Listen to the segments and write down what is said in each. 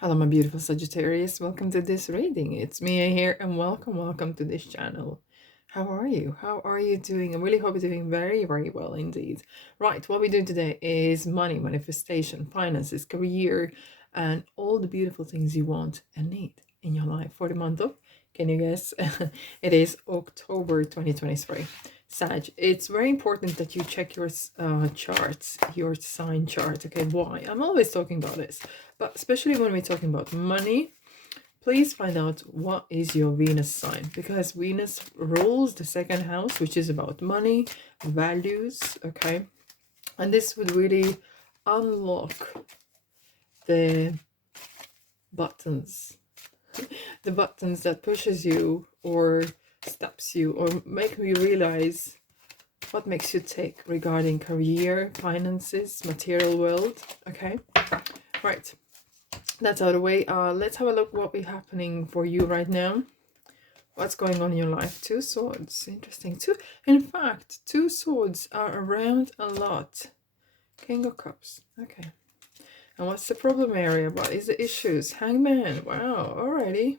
Hello, my beautiful Sagittarius. Welcome to this reading. It's Mia here, and welcome to this channel. How are you? How are you doing? I really hope you're doing very, very well indeed. Right, what we're doing today is money, manifestation, finances, career, and all the beautiful things you want and need in your life for the month of, can you guess? It is October 2023. Sag, it's very important that you check your charts, your sign chart. Okay, why? I'm always talking about this, but especially when we're talking about money, please find out what is your Venus sign, because Venus rules the second house, which is about money, values. Okay, and this would really unlock the buttons, the buttons that pushes you or stops you or make you realize what makes you tick regarding career, finances, material world. Okay, right, that's out of the way. Let's have a look what be happening for you right now. What's going on in your life? Two swords. Interesting. In fact, two swords are around a lot. King of Cups. Okay. And what's the problem area? What is the issues? Hangman. Wow. Alrighty.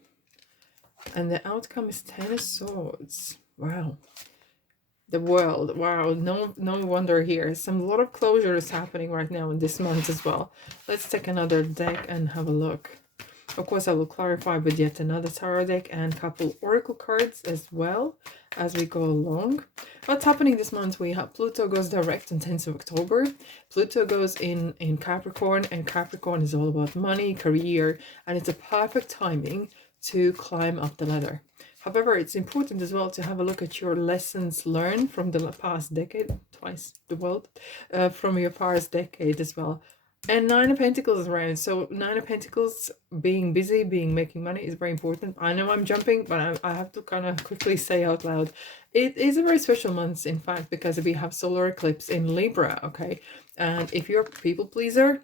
And the outcome is Ten of Swords. Wow. The world. Wow. No wonder here. A lot of closure is happening right now in this month as well. Let's take another deck and have a look. Of course, I will clarify with yet another tarot deck and couple oracle cards as well as we go along. What's happening this month? We have Pluto goes direct on 10th of October. Pluto goes in Capricorn, and Capricorn is all about money, career, and it's a perfect timing to climb up the ladder. However, it's important as well to have a look at your lessons learned from the past decade, twice the world, from your past decade as well. And Nine of Pentacles is around. So Nine of Pentacles, being busy, making money is very important. I know I'm jumping, but I have to kind of quickly say out loud. It is a very special month, in fact, because we have solar eclipse in Libra, okay? And if you're a people pleaser,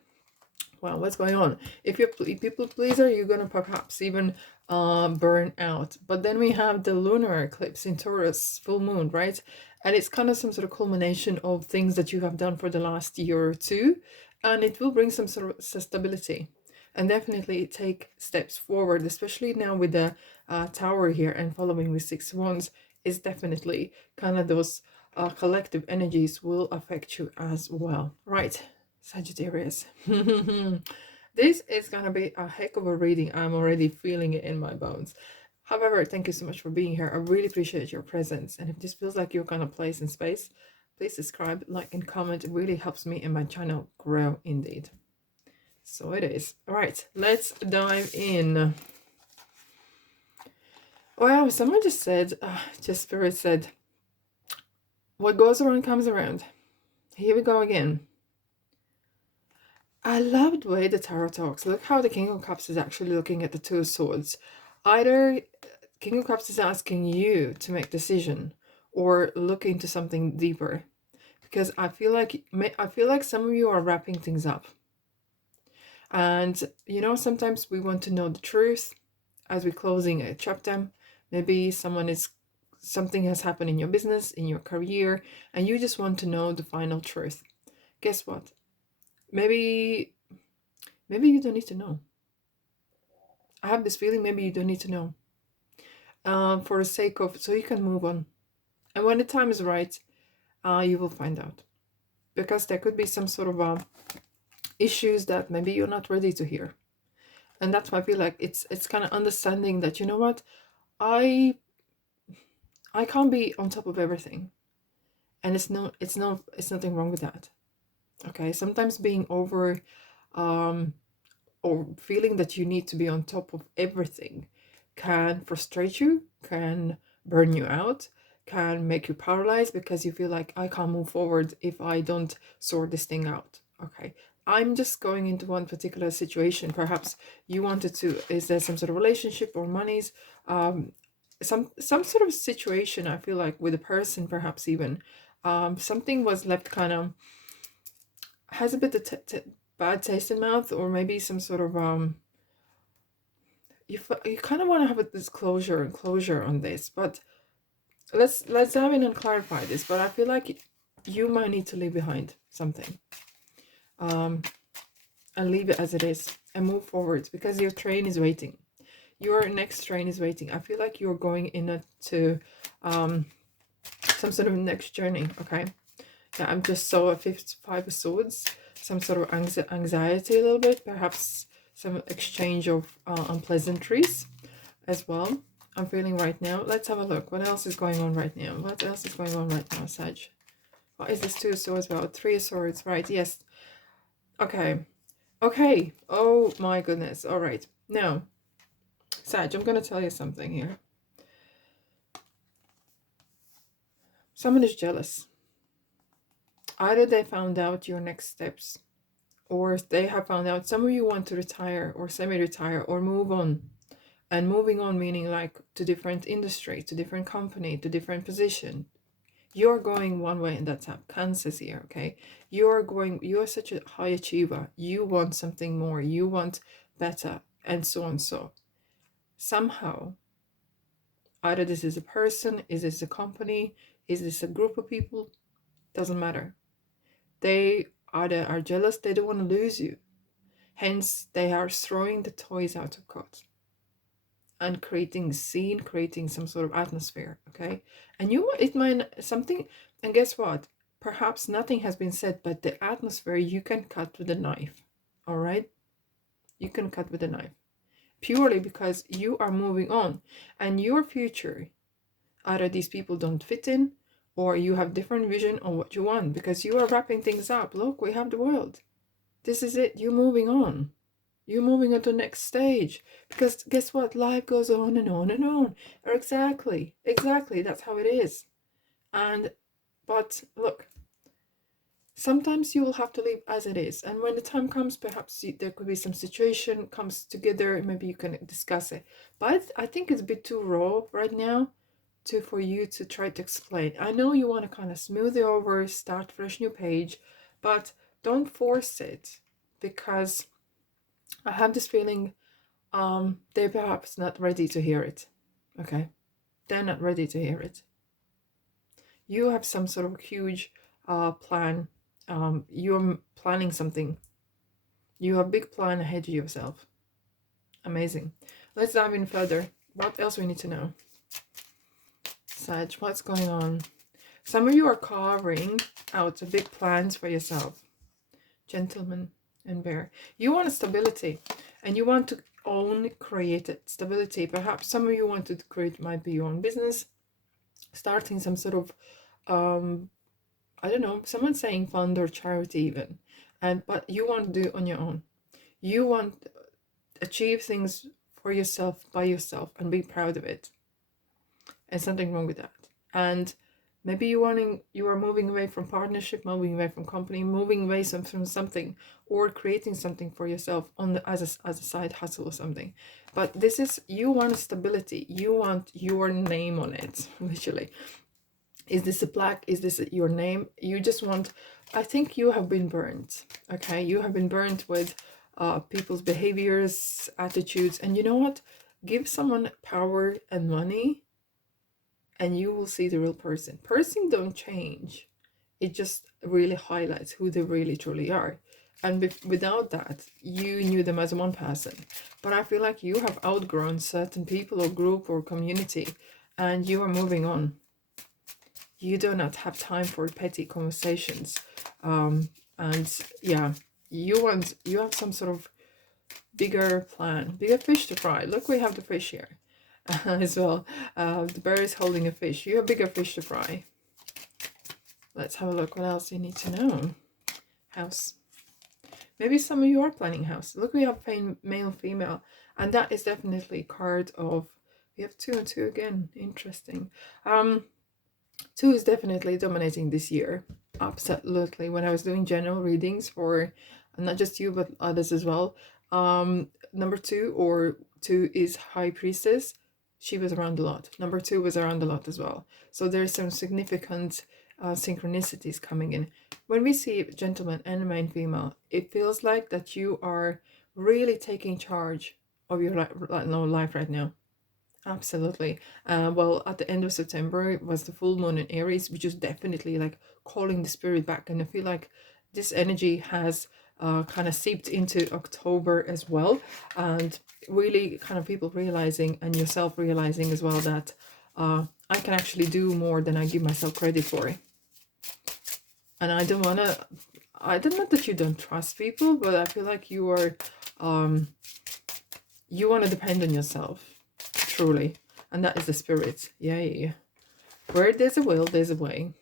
well, what's going on? If you're a people pleaser, you're going to perhaps even burn out. But then we have the lunar eclipse in Taurus, full moon, right? And it's kind of some sort of culmination of things that you have done for the last year or two, and it will bring some sort of stability and definitely take steps forward, especially now with the tower here and following with Six Wands. Is definitely kind of those collective energies will affect you as well, right, Sagittarius? This is gonna be a heck of a reading. I'm already feeling it in my bones. However, thank you so much for being here. I really appreciate your presence, and if this feels like your kind of place and space, please subscribe, like, and comment. It really helps me and my channel grow indeed. So it is. All right, let's dive in. Well, someone just said, Spirit said, what goes around comes around. Here we go again. I love the way the tarot talks. Look how the King of Cups is actually looking at the Two of Swords. Either King of Cups is asking you to make a decision or look into something deeper. Because I feel like some of you are wrapping things up. And you know, sometimes we want to know the truth as we're closing a chapter. Maybe something has happened in your business, in your career, and you just want to know the final truth. Guess what? Maybe you don't need to know. I have this feeling maybe you don't need to know. For the sake of, so you can move on. And when the time is right, you will find out. Because there could be some sort of issues that maybe you're not ready to hear. And that's why I feel like it's kind of understanding that, you know what, I can't be on top of everything. And it's nothing wrong with that. Okay, sometimes being over or feeling that you need to be on top of everything can frustrate you, can burn you out, can make you paralyzed because you feel like I can't move forward if I don't sort this thing out. Okay, I'm just going into one particular situation. Perhaps you wanted to, is there some sort of relationship or monies, some sort of situation, I feel like, with a person, perhaps even something was left kind of, has a bit of bad taste in mouth, or maybe some sort of you kind of want to have this closure on this. But let's dive in and clarify this. But I feel like you might need to leave behind something. and leave it as it is and move forward, because your train is waiting. Your next train is waiting. I feel like you're going into some sort of next journey, okay? Yeah, I'm just saw a five of swords, some sort of anxiety a little bit, perhaps some exchange of unpleasantries as well. I'm feeling right now. Let's have a look. What else is going on right now? What else is going on right now, Sag? What is this two of swords about? Three of swords, right? Yes. Okay. Okay. Oh my goodness. All right. Now, Sag, I'm going to tell you something here. Someone is jealous. Either they found out your next steps, or they have found out some of you want to retire or semi-retire or move on. And moving on meaning like to different industry, to different company, to different position. You're going one way, and that's up. Cancer's here, okay? You're such a high achiever. You want something more. You want better, and so on. So somehow, either this is a person, is this a company, is this a group of people? Doesn't matter. They either are jealous, they don't want to lose you. Hence, they are throwing the toys out of cart and creating a scene, creating some sort of atmosphere, okay? And it might something, and guess what? Perhaps nothing has been said, but the atmosphere you can cut with a knife, all right? You can cut with a knife. Purely because you are moving on, and your future, either these people don't fit in, or you have different vision on what you want, because you are wrapping things up. Look, we have the world. This is it. You're moving on. You're moving on to the next stage. Because guess what? Life goes on and on and on. Exactly. That's how it is. But look, sometimes you will have to leave as it is. And when the time comes, perhaps there could be some situation comes together. Maybe you can discuss it. But I think it's a bit too raw right now for you to try to explain. I know you want to kind of smooth it over, start fresh new page, but don't force it, because I have this feeling they're perhaps not ready to hear it. Okay? They're not ready to hear it. You have some sort of huge plan. You're planning something. You have a big plan ahead of yourself. Amazing. Let's dive in further. What else we need to know? Sag, what's going on? Some of you are carving out big plans for yourself. Gentleman and bear. You want stability, and you want to own created stability. Perhaps some of you want to create, might be your own business, starting some sort of I don't know, someone's saying fund or charity even, but you want to do it on your own. You want to achieve things for yourself, by yourself, and be proud of it. And something wrong with that. And maybe you are moving away from partnership, moving away from company, moving away from something, or creating something for yourself as a side hustle or something. But this is, you want stability. You want your name on it, literally. Is this a plaque? Is this your name? You just want, I think you have been burnt, okay? You have been burnt with people's behaviors, attitudes, and you know what? Give someone power and money, and you will see the real person. Person don't change. It just really highlights who they really truly are. And without that, you knew them as one person. But I feel like you have outgrown certain people or group or community, and you are moving on. You do not have time for petty conversations. And yeah, you have some sort of bigger plan, bigger fish to fry. Look, we have the fish here as well. The bear is holding a fish. You have bigger fish to fry. Let's have a look. What else you need to know? House. Maybe some of you are planning house. Look, we have male, female, and that is definitely a card of. We have 2 and 2 again. Interesting. 2 is definitely dominating this year. Absolutely. When I was doing general readings for not just you but others as well, number 2 is High Priestess. She was around a lot. Number 2 was around a lot as well. So there's some significant synchronicities coming in. When we see gentleman and main female, it feels like that you are really taking charge of your life right now. Absolutely. Well, at the end of September, it was the full moon in Aries, which is definitely like calling the spirit back. And I feel like this energy has kind of seeped into October as well, and really kind of people realizing and yourself realizing as well that I can actually do more than I give myself credit for. And I don't want to, I don't know that you don't trust people, but I feel like you are, you want to depend on yourself, truly. And that is the spirit. Yay. Where there's a will, there's a way.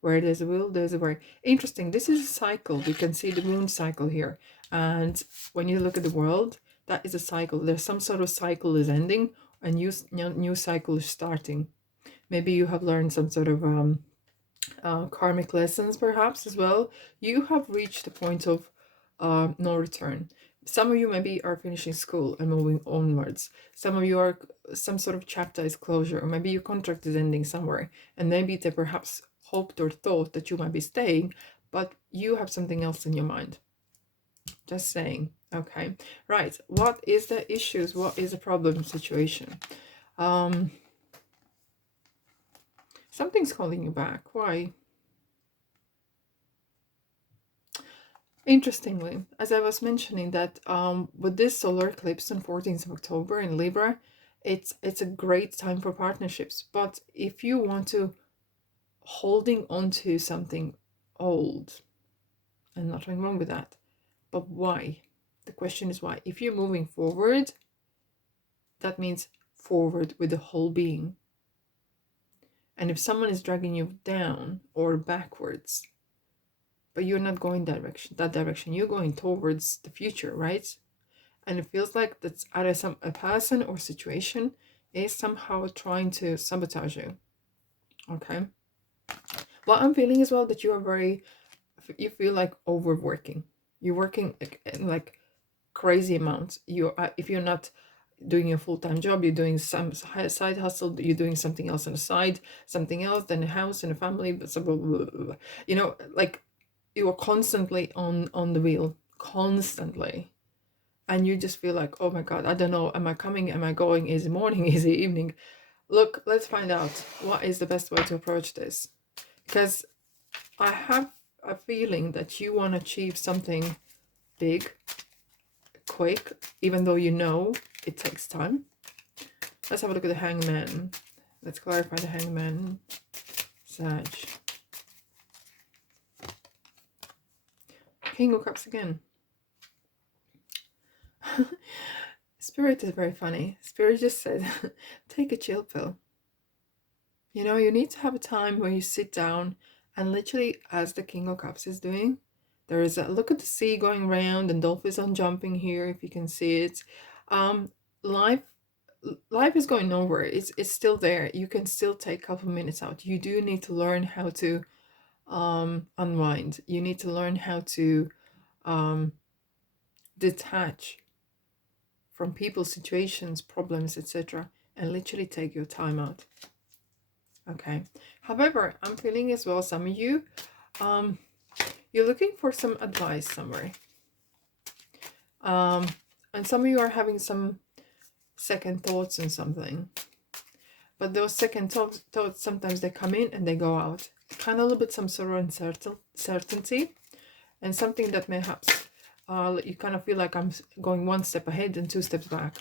Where there's a will, there's a way. Interesting. This is a cycle. We can see the moon cycle here. And when you look at the world, that is a cycle. There's some sort of cycle is ending, a new cycle is starting. Maybe you have learned some sort of karmic lessons, perhaps, as well. You have reached a point of no return. Some of you maybe are finishing school and moving onwards. Some of you are, some sort of chapter is closure, or maybe your contract is ending somewhere, and maybe they perhaps hoped or thought that you might be staying, but you have something else in your mind. Just saying. Okay, right. What is the issues? What is the problem situation? Something's calling you back. Why? Interestingly, as I was mentioning that with this solar eclipse on 14th of October in Libra, it's a great time for partnerships. But if you want to holding on to something old, and nothing wrong with that, but why? The question is why. If you're moving forward, that means forward with the whole being. And if someone is dragging you down or backwards, but you're not going that direction, you're going towards the future, right? And it feels like that's either a person or situation is somehow trying to sabotage you. Okay. What I'm feeling as well that you feel like overworking. You're working like crazy amounts. If you're not doing a full-time job, you're doing some side hustle, you're doing something else on the side, something else, then a house and a family, but blah, blah, blah, blah. You know, like you are constantly on the wheel, constantly. And you just feel like, oh my God, I don't know, am I coming, am I going, is it morning, is it evening? Look, let's find out what is the best way to approach this. Because I have a feeling that you want to achieve something big, quick, even though you know it takes time. Let's have a look at the Hangman. Let's clarify the Hangman. Sag. King of Cups again. Spirit is very funny. Spirit just said, take a chill pill. You know, you need to have a time where you sit down and literally, as the King of Cups is doing, there is a look at the sea going around and dolphins are jumping here, if you can see it. Life is going nowhere. It's still there. You can still take a couple minutes out. You do need to learn how to unwind. You need to learn how to detach from people, situations, problems, etc., and literally take your time out. Okay. However, I'm feeling as well, some of you, you're looking for some advice somewhere. And some of you are having some second thoughts on something. But those second thoughts, sometimes they come in and they go out. Kind of a little bit some sort of uncertainty. And something that perhaps you kind of feel like I'm going one step ahead and two steps back.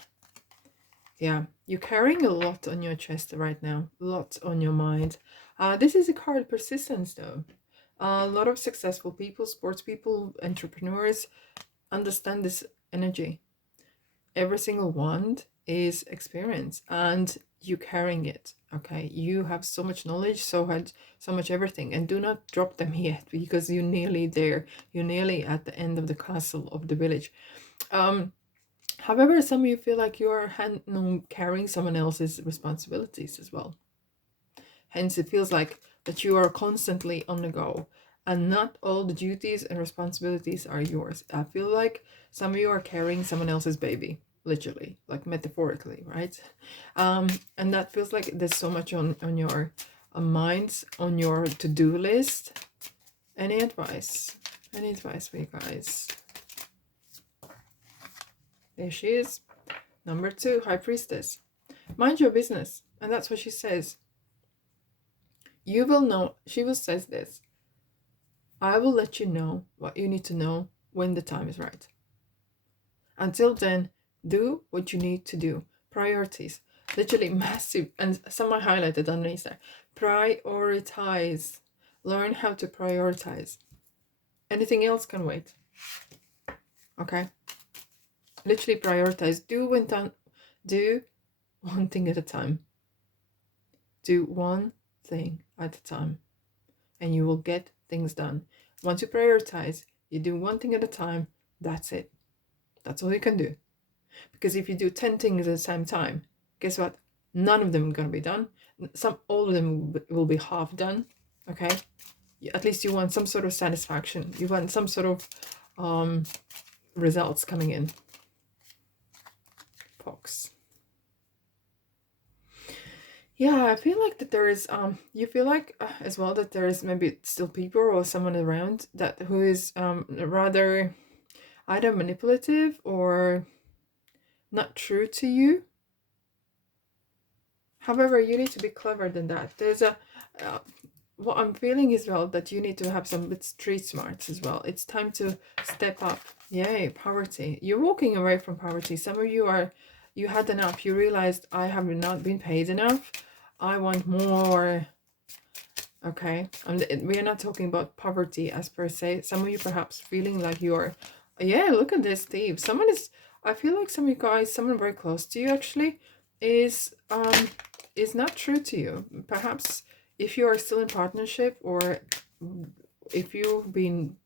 Yeah, you're carrying a lot on your chest right now, lots on your mind. This is a card persistence though. A lot of successful people, sports people, entrepreneurs understand this energy. Every single one is experience and you carrying it. Okay, you have so much knowledge, so much everything, and do not drop them yet because you're nearly there. You're nearly at the end of the castle of the village. However, some of you feel like you're carrying someone else's responsibilities as well. Hence, it feels like that you are constantly on the go and not all the duties and responsibilities are yours. I feel like some of you are carrying someone else's baby, literally, like metaphorically, right? And that feels like there's so much on your minds, on your to-do list. Any advice? Any advice for you guys? There she is. Number 2, High Priestess. Mind your business. And that's what she says. You will know, she will say this. I will let you know what you need to know when the time is right. Until then, do what you need to do. Priorities. Literally massive, and someone highlighted underneath there. Prioritize. Learn how to prioritize. Anything else can wait. Okay? Literally prioritize. Do one thing at a time. Do one thing at a time. And you will get things done. Once you prioritize, you do one thing at a time, that's it. That's all you can do. Because if you do 10 things at the same time, guess what? None of them are going to be done. All of them will be half done. Okay? At least you want some sort of satisfaction. You want some sort of results coming in. Fox. Yeah, I feel like that there is you feel like as well that there is maybe still people or someone around that who is rather either manipulative or not true to you. However, you need to be clever than that. There's what I'm feeling is well that you need to have some bit street smarts as well. It's time to step up. Yay, poverty. You're walking away from poverty. Some of you had enough. You realized I have not been paid enough. I want more. Okay, we are not talking about poverty as per se. Some of you perhaps feeling like you're, yeah, look at this, Steve. Someone is, I feel like some of you guys, someone very close to you actually, is not true to you. Perhaps if you are still in partnership, or if you've been,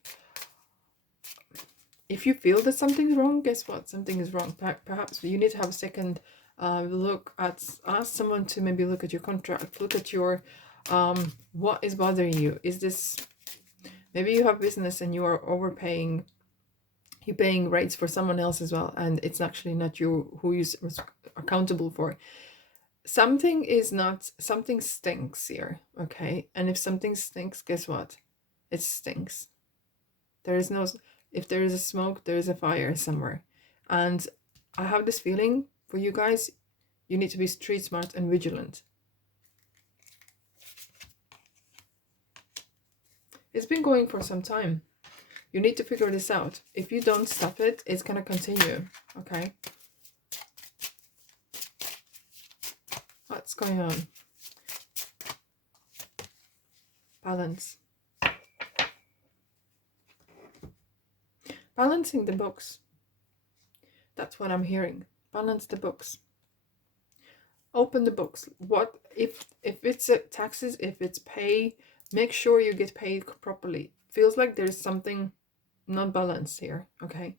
if you feel that something's wrong, guess what? Something is wrong. Perhaps you need to have a second look at, ask someone to maybe look at your contract, look at your what is bothering you. Is this, maybe you have business and you are overpaying, you're paying rates for someone else as well, and it's actually not you who is accountable for. Something is not, something stinks here. Okay, and if something stinks, guess what? It stinks. There is no, if there is a smoke, there is a fire somewhere. And I have this feeling for you guys, you need to be street smart and vigilant. It's been going for some time. You need to figure this out. If you don't stop it, it's going to continue. Okay? What's going on? Balance. Balancing the books. That's what I'm hearing. Balance the books. Open the books. What if it's taxes, if it's pay, make sure you get paid properly. Feels like there's something not balanced here. Okay,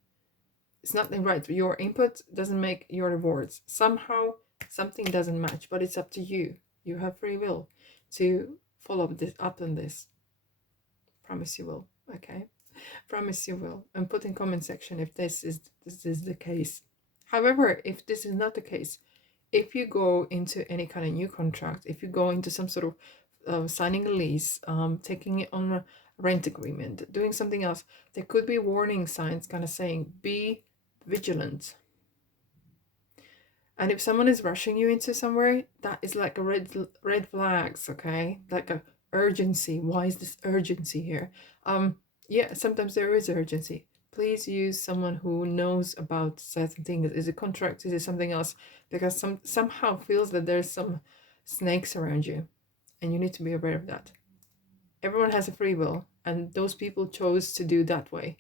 it's not right. Your input doesn't make your rewards. Somehow something doesn't match, but it's up to you. You have free will to follow this up on this. Promise you will. Okay, promise you will. And put in comment section if this is the case. However, if this is not the case, if you go into any kind of new contract, if you go into some sort of signing a lease, taking it on a rent agreement, doing something else, there could be warning signs kind of saying, be vigilant. And if someone is rushing you into somewhere, that is like a red flags, okay? Like a urgency. Why is this urgency here? Yeah, sometimes there is urgency. Please use someone who knows about certain things. Is it contract? Is it something else? Because somehow feels that there's some snakes around you, and you need to be aware of that. Everyone has a free will, and those people chose to do that way.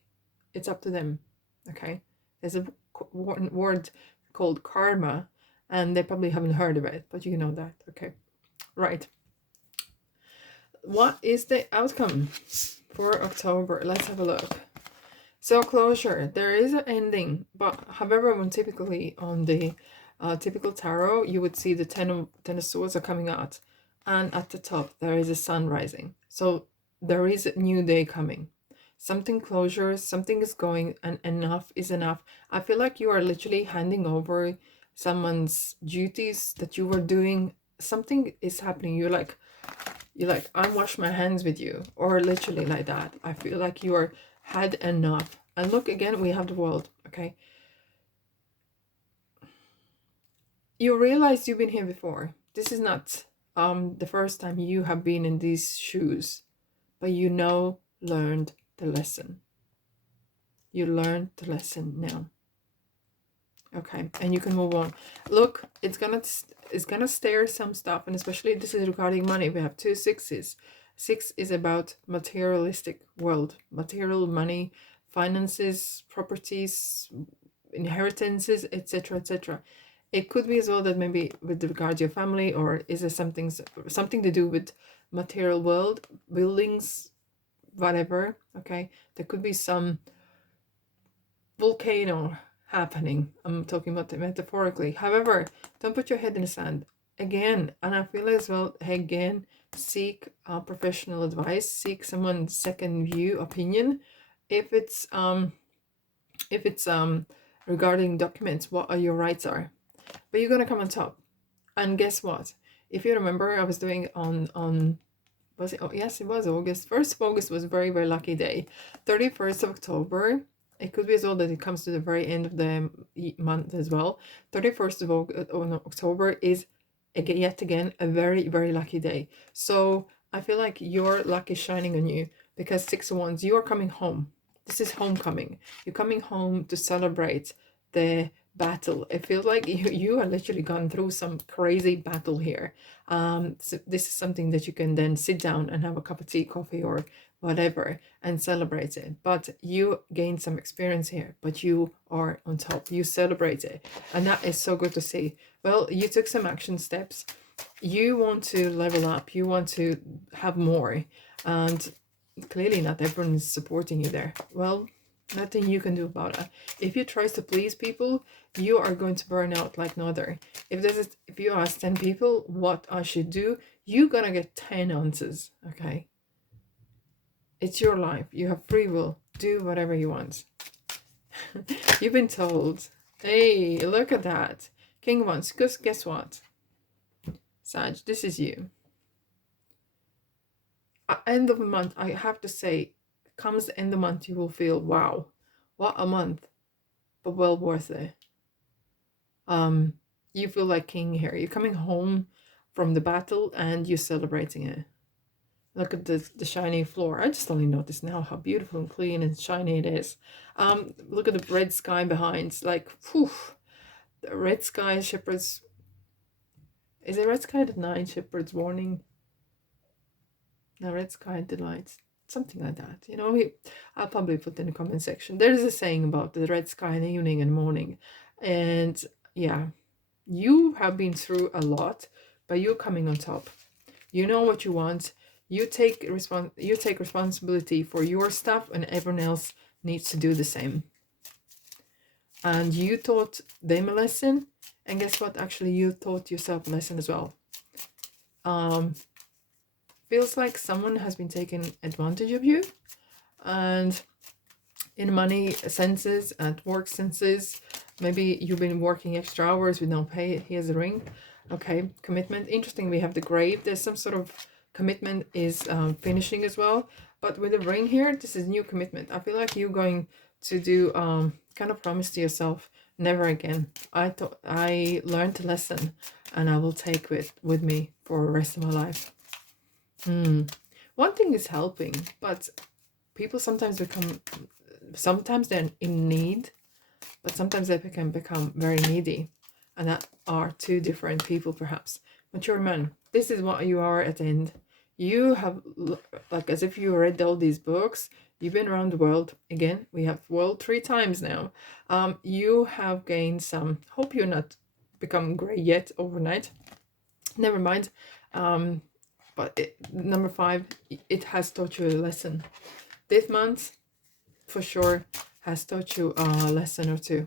It's up to them. Okay, there's a word called karma, and they probably haven't heard of it, but you know that. Okay, right. What is the outcome for October? Let's have a look. So closure, there is an ending, but however, when typically on the typical tarot, you would see the ten of swords are coming out, and at the top there is a sun rising. So there is a new day coming. Something closure, something is going, and enough is enough. I feel like you are literally handing over someone's duties that you were doing. Something is happening. You're like, I wash my hands with you, or literally like that. I feel like you are had enough. And look, again, we have the world. Okay, you realize you've been here before. This is not the first time you have been in these shoes, but you know learned the lesson. You learned the lesson now. Okay, and you can move on. Look, it's gonna stir some stuff, and especially this is regarding money. We have two sixes. Six is about materialistic world, material money, finances, properties, inheritances, etc., etc. It could be as well that maybe with regard to your family, or is there something to do with material world, buildings, whatever. Okay, there could be some volcano happening. I'm talking about it metaphorically. However, don't put your head in the sand. Again, and I feel as well, again, seek professional advice, seek someone's second view opinion. If it's regarding documents, what are your rights are. But you're gonna come on top. And guess what? If you remember, I was doing on was it? Oh, yes, it was August. 1st of August was a very, very lucky day. 31st of October, it could be as well that it comes to the very end of the month as well. 31st of October is yet again a very, very lucky day. So I feel like your luck is shining on you, because 6 of Wands, you are coming home. This is homecoming. You're coming home to celebrate the battle. It feels like you are literally gone through some crazy battle here. So this is something that you can then sit down and have a cup of tea, coffee, or whatever, and celebrate it. But you gain some experience here, but you are on top. You celebrate it, and that is so good to see. Well, you took some action steps. You want to level up. You want to have more, and clearly not everyone is supporting you there. Well, nothing you can do about it. If you try to please people, you are going to burn out like no other. If you ask 10 people what I should do, you're gonna get 10 answers. Okay, it's your life. You have free will. Do whatever you want. You've been told. Hey, look at that. King Wands. Because guess what? Sag, this is you. At end of the month, I have to say, comes the end of the month, you will feel, wow, what a month, but well worth it. You feel like king here. You're coming home from the battle and you're celebrating it. Look at the shiny floor. I just only noticed now how beautiful and clean and shiny it is. Look at the red sky behind. It's like, whew, the red sky, shepherds. Is it red sky at night, shepherd's warning? No, red sky delights. Something like that. You know, I'll probably put in the comment section. There's a saying about the red sky in the evening and morning. And yeah, you have been through a lot, but you're coming on top. You know what you want. You take responsibility for your stuff, and everyone else needs to do the same. And you taught them a lesson, and guess what? Actually, you taught yourself a lesson as well. Feels like someone has been taking advantage of you, and in money senses and work senses, maybe you've been working extra hours with no pay. Here's a ring. Okay, commitment. Interesting, we have the grave. There's some sort of commitment is finishing as well, but with the ring here, this is new commitment. I feel like you're going to do kind of promise to yourself, never again. I learned a lesson, and I will take it with me for the rest of my life. One thing is helping, but people sometimes they're in need, but sometimes they can become very needy, and that are two different people perhaps. Mature man, this is what you are at the end. You have, like, as if you read all these books, you've been around the world. Again, we have world 3 times now. You have gained some, hope you're not become gray yet overnight, never mind. But number 5, it has taught you a lesson. This month, for sure, has taught you a lesson or two.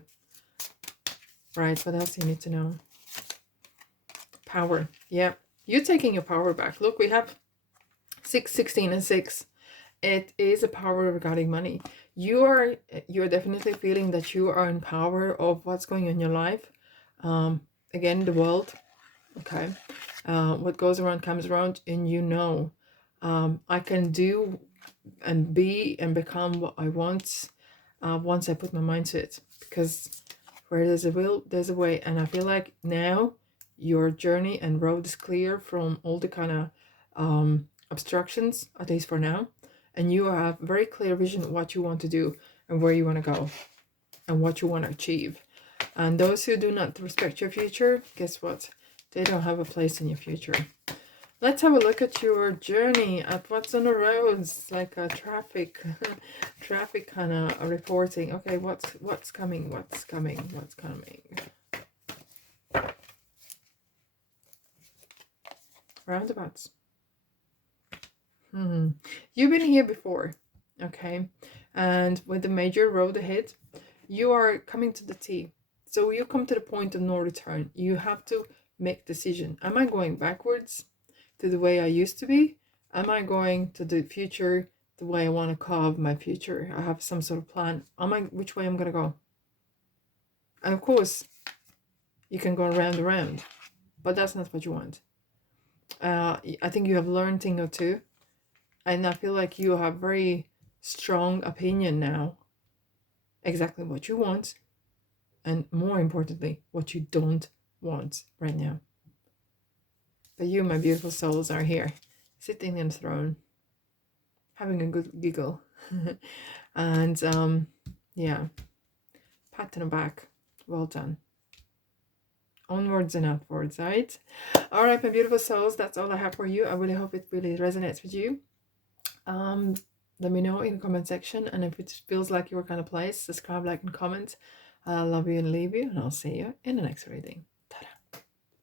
Right, what else you need to know? Power. Yeah, you're taking your power back. Look, we have 6, 16, and 6. It is a power regarding money. You're definitely feeling that you are in power of what's going on in your life. Again, the world. Okay. What goes around comes around, and you know, I can do and be and become what I want once I put my mind to it, because where there's a will, there's a way. And I feel like now your journey and road is clear from all the kind of obstructions, at least for now, and you have very clear vision of what you want to do and where you want to go and what you want to achieve. And those who do not respect your future, guess what? They don't have a place in your future. Let's have a look at your journey, at what's on the roads, like a traffic kind of reporting. Okay, what's coming? What's coming? What's coming? Roundabouts. You've been here before, okay? And with the major road ahead, you are coming to the T. So you come to the point of no return. You have to make decision. Am I going backwards to the way I used to be? Am I going to the future the way I want to carve my future? I have some sort of plan. Which way I'm gonna go? And of course, you can go around, but that's not what you want. I think you have learned thing or two, and I feel like you have very strong opinion now. Exactly what you want, and more importantly, what you don't want right now. But you, my beautiful souls, are here, sitting in the throne, having a good giggle, and yeah, pat on the back. Well done. Onwards and upwards, right? All right, my beautiful souls, that's all I have for you. I really hope it really resonates with you. Let me know in the comment section, and if it feels like your kind of place, subscribe, like, and comment. I love you and leave you, and I'll see you in the next reading.